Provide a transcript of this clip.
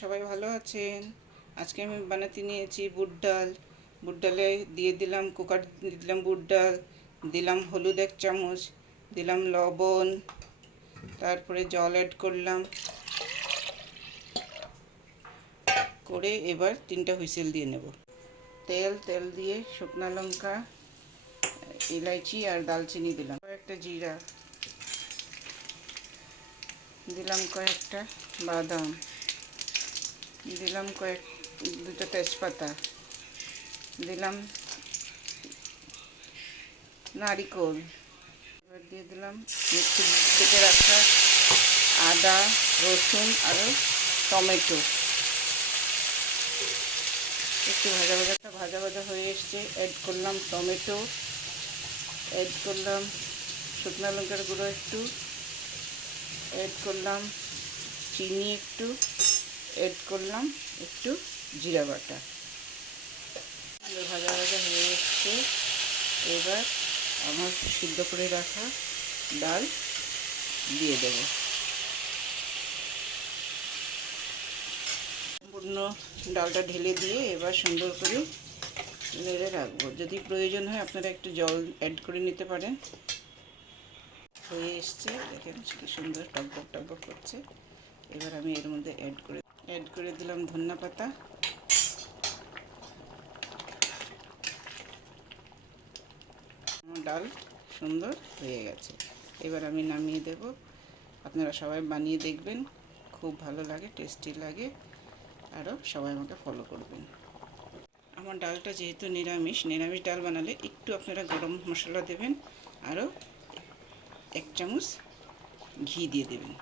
সবাই ভালো আছেন। আজকে আমি বানাতে নিয়েছি বুট ডাল। বুট ডালে দিয়ে দিলাম কুকার, দিলাম বুট ডাল, দিলাম হলুদ 1 চামচ, দিলাম লবণ, তারপরে জল অ্যাড করলাম, করে এবার 3টা হুইসেল দিয়ে নেব। তেল দিয়ে শুকনো লঙ্কা, ইলাইচি আর দালচিনি দিলাম, কয়েকটা জিরা দিলাম, কয়েকটা বাদাম দিলাম, দুটো তেজপাতা দিলাম, নারিকেল, এবার দিয়ে দিলাম মিক্সি কেটে রাখা আদা, রসুন আর টমেটো। একটু ভাজা ভাজা হয়ে এসছে, অ্যাড করলাম টমেটো, অ্যাড করলাম শুকনো লঙ্কার গুঁড়ো একটু, অ্যাড করলাম চিনি একটু, অ্যাড করলাম একটু জিরা বাটা। ভাজা হয়ে এসছে, এবার আমার সিদ্ধ করে রাখা ডাল দিয়ে দেব। সম্পূর্ণ ডালটা ঢেলে দিয়ে এবার সুন্দর করে নেড়ে রাখবো। যদি প্রয়োজন হয় আপনারা একটু জল অ্যাড করে নিতে পারেন। হয়ে এসছে, দেখেন কি সুন্দর টকবক করছে। এবার আমি এর মধ্যে অ্যাড করে দিলাম ধনিয়া পাতা। আমার ডাল সুন্দর হয়ে গেছে, এবার আমি নামিয়ে দেব। আপনারা সবাই বানিয়ে দেখবেন, খুব ভালো লাগে, টেস্টি লাগে। আরও সবাই আমাকে ফলো করবেন। আমার ডালটা যেহেতু নিরামিষ ডাল বানালে একটু আপনারা গরম মশলা দেবেন, আরও 1 চামচ ঘি দিয়ে দেবেন।